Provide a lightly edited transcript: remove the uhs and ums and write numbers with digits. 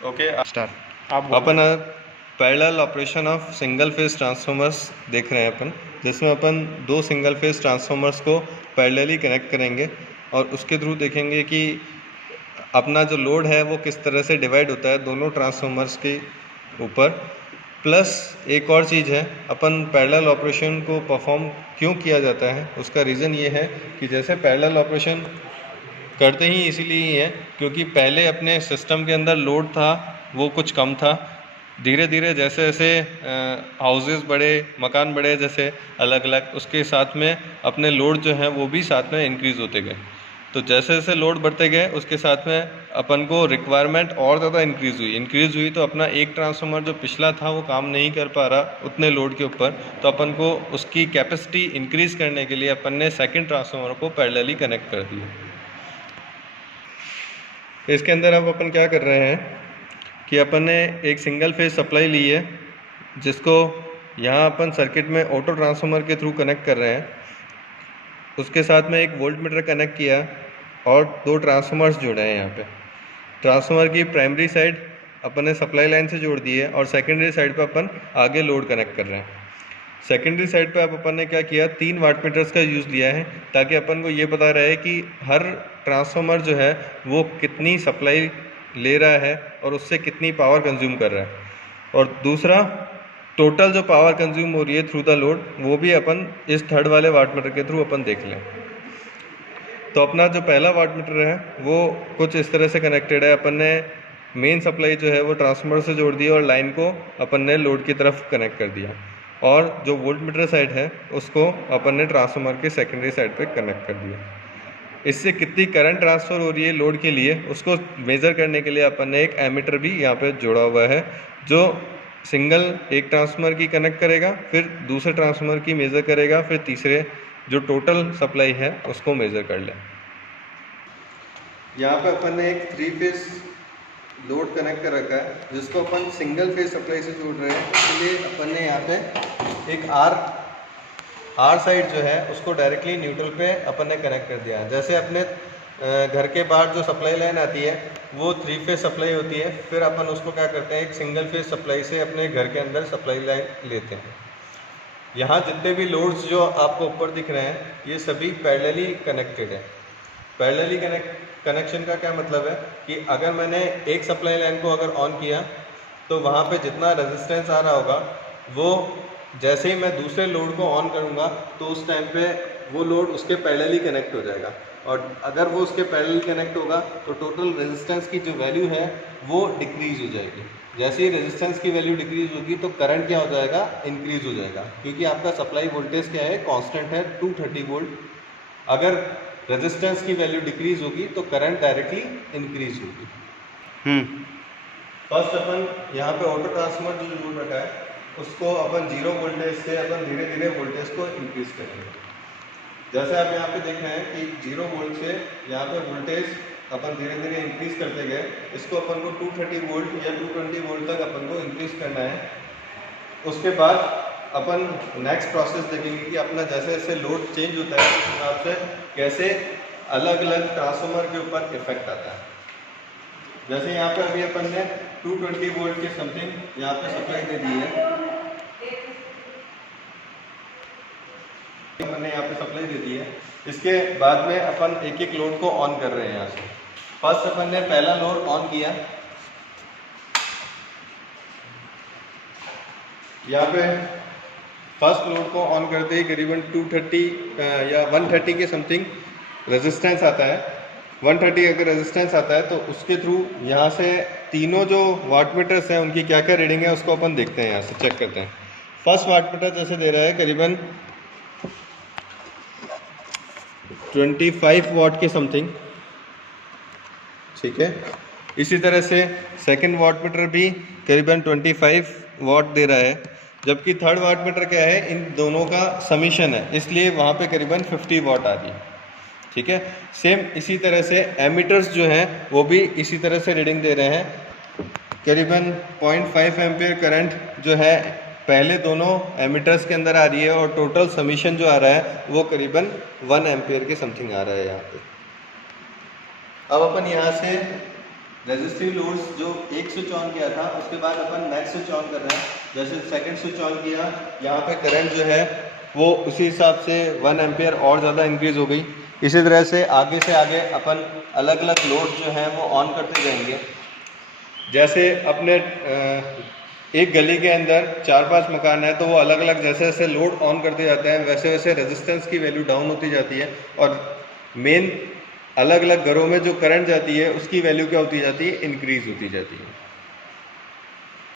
Okay start. आप अपन parallel operation of single phase transformers देख रहे हैं अपन, जिसमें अपन दो सिंगल फेज ट्रांसफार्मर्स को पैरेलली कनेक्ट करेंगे और उसके थ्रू देखेंगे कि अपना जो लोड है वो किस तरह से डिवाइड होता है दोनों ट्रांसफार्मर्स के ऊपर। प्लस एक और चीज़ है, अपन पैरेलल ऑपरेशन को परफॉर्म क्यों किया जाता है, उसका रीज़न ये है कि जैसे पैरेलल ऑपरेशन करते ही इसीलिए ही है क्योंकि पहले अपने सिस्टम के अंदर लोड था वो कुछ कम था। धीरे धीरे जैसे जैसे हाउसेस बढ़े, मकान बढ़े, जैसे अलग अलग, उसके साथ में अपने लोड जो है वो भी साथ में इंक्रीज़ होते गए। तो जैसे जैसे लोड बढ़ते गए उसके साथ में अपन को रिक्वायरमेंट और ज़्यादा इंक्रीज़ हुई तो अपना एक ट्रांसफार्मर जो पिछला था वो काम नहीं कर पा रहा उतने लोड के ऊपर, तो अपन को उसकी कैपेसिटी इंक्रीज़ करने के लिए अपन ने सेकेंड ट्रांसफार्मर को पैरेलली कनेक्ट कर दिया। इसके अंदर अब अपन क्या कर रहे हैं कि अपन ने एक सिंगल फेज सप्लाई ली है जिसको यहाँ अपन सर्किट में ऑटो ट्रांसफार्मर के थ्रू कनेक्ट कर रहे हैं। उसके साथ में एक वोल्ट मीटर कनेक्ट किया और दो ट्रांसफार्मर्स जोड़े हैं। यहाँ पे ट्रांसफार्मर की प्राइमरी साइड अपन ने सप्लाई लाइन से जोड़ दी है और सेकेंडरी साइड पर अपन आगे लोड कनेक्ट कर रहे हैं। सेकेंडरी साइड पे अब अपन ने क्या किया, 3 वाट मीटर्स का यूज़ लिया है ताकि अपन को ये पता रहे कि हर ट्रांसफार्मर जो है वो कितनी सप्लाई ले रहा है और उससे कितनी पावर कंज्यूम कर रहा है। और दूसरा, टोटल जो पावर कंज्यूम हो रही है थ्रू द लोड वो भी अपन इस थर्ड वाले वाट मीटर के थ्रू अपन देख लें। तो अपना जो पहला वाट मीटर है वो कुछ इस तरह से कनेक्टेड है। अपन ने मेन सप्लाई जो है वो ट्रांसफार्मर से जोड़ दी और लाइन को अपन ने लोड की तरफ कनेक्ट कर दिया, और जो वोल्ट मीटर साइड है उसको अपन ने ट्रांसफार्मर के सेकेंडरी साइड पे कनेक्ट कर दिया। इससे कितनी करंट ट्रांसफ़र हो रही है लोड के लिए उसको मेज़र करने के लिए अपन ने एक एमीटर भी यहाँ पे जोड़ा हुआ है जो सिंगल एक ट्रांसफार्मर की कनेक्ट करेगा, फिर दूसरे ट्रांसफार्मर की मेज़र करेगा, फिर तीसरे जो टोटल सप्लाई है उसको मेज़र कर लें। यहाँ पे अपन ने एक 3 फेज लोड कनेक्ट कर रखा है जिसको अपन सिंगल फेज सप्लाई से जोड़ रहे हैं, इसलिए अपन ने यहाँ पे एक आर साइड जो है उसको डायरेक्टली न्यूट्रल पे अपन ने कनेक्ट कर दिया है। जैसे अपने घर के बाहर जो सप्लाई लाइन आती है वो 3 फेज सप्लाई होती है, फिर अपन उसको क्या करते हैं एक सिंगल फेज सप्लाई से अपने घर के अंदर सप्लाई लाइन लेते हैं। यहाँ जितने भी लोड्स जो आपको ऊपर दिख रहे हैं ये सभी पैरेलली कनेक्टेड है। पैरेलली कनेक्शन का क्या मतलब है कि अगर मैंने एक सप्लाई लाइन को अगर ऑन किया तो वहाँ पे जितना रेजिस्टेंस आ रहा होगा वो जैसे ही मैं दूसरे लोड को ऑन करूँगा तो उस टाइम पे वो लोड उसके पैरेलली कनेक्ट हो जाएगा, और अगर वो उसके पैरेलली कनेक्ट होगा तो टोटल रेजिस्टेंस की जो वैल्यू है वो डिक्रीज़ हो जाएगी। जैसे ही रेजिस्टेंस की वैल्यू डिक्रीज़ होगी तो करंट क्या हो जाएगा, इंक्रीज़ हो जाएगा, क्योंकि आपका सप्लाई वोल्टेज क्या है, कांस्टेंट है 230 वोल्ट। अगर रेजिस्टेंस की वैल्यू डिक्रीज़ होगी तो करंट डायरेक्टली इंक्रीज़ होगी। फर्स्ट अपन यहाँ पे ऑटो ट्रांसफार्मर जो जोड़ रखा है उसको अपन 0 वोल्टेज से अपन धीरे धीरे वोल्टेज को इंक्रीज़ करेंगे। जैसे आप यहाँ पे देख रहे हैं कि 0 वोल्ट से यहाँ पे वोल्टेज अपन धीरे धीरे इंक्रीज़ करते गए, इसको अपन को 230 वोल्ट या 220 वोल्ट तक अपन को इंक्रीज़ करना है। उसके बाद अपन नेक्स्ट प्रोसेस देखेंगे कि अपना जैसे जैसे लोड चेंज होता है उस हिसाब से कैसे अलग अलग ट्रांसफार्मर के ऊपर इफेक्ट आता है। जैसे यहाँ पे अभी अपन ने 220 वोल्ट के समथिंग यहाँ पे सप्लाई दे दी है, अपन ने यहाँ पे सप्लाई दे दी है। इसके बाद में अपन एक एक लोड को ऑन कर रहे हैं। यहाँ से फर्स्ट अपन ने पहला लोड ऑन किया, यहाँ पे फर्स्ट लोड को ऑन करते ही करीबन 230 या 130 के समथिंग रेजिस्टेंस आता है। 130 अगर रेजिस्टेंस आता है तो उसके थ्रू यहाँ से तीनों जो वाट मीटर्स हैं उनकी क्या क्या रीडिंग है उसको अपन देखते हैं, यहाँ से चेक करते हैं। फर्स्ट वाट मीटर जैसे दे रहा है करीबन 25 वाट के समथिंग, ठीक है। इसी तरह से सेकंड वाट मीटर भी करीबन 25 वाट दे रहा है, जबकि थर्ड वाट मीटर क्या है, इन दोनों का समीशन है इसलिए वहाँ पे करीबन 50 वाट आ रही है, ठीक है। सेम इसी तरह से एमीटर्स जो हैं वो भी इसी तरह से रीडिंग दे रहे हैं। करीबन 0.5 एम्पियर करंट जो है पहले दोनों एमीटर्स के अंदर आ रही है, और टोटल समीशन जो आ रहा है वो करीबन 1 एम्पियर के समथिंग आ रहा है यहाँ पे। अब अपन यहाँ से रेजिस्टिव लोड्स जो एक स्विच ऑन किया था उसके बाद अपन नेक्स्ट स्विच ऑन कर रहे हैं। जैसे सेकंड स्विच ऑन किया, यहाँ पे करंट जो है वो उसी हिसाब से 1 एम्पियर और ज़्यादा इंक्रीज़ हो गई। इसी तरह से आगे अपन अलग अलग लोड जो हैं वो ऑन करते जाएंगे। जैसे अपने एक गली के अंदर 4-5 मकान है तो वो अलग अलग जैसे जैसे लोड ऑन करते जाते हैं वैसे वैसे रेजिस्टेंस की वैल्यू डाउन होती जाती है, और मेन अलग अलग घरों में जो करंट जाती है उसकी वैल्यू क्या होती जाती है, इंक्रीज होती जाती है।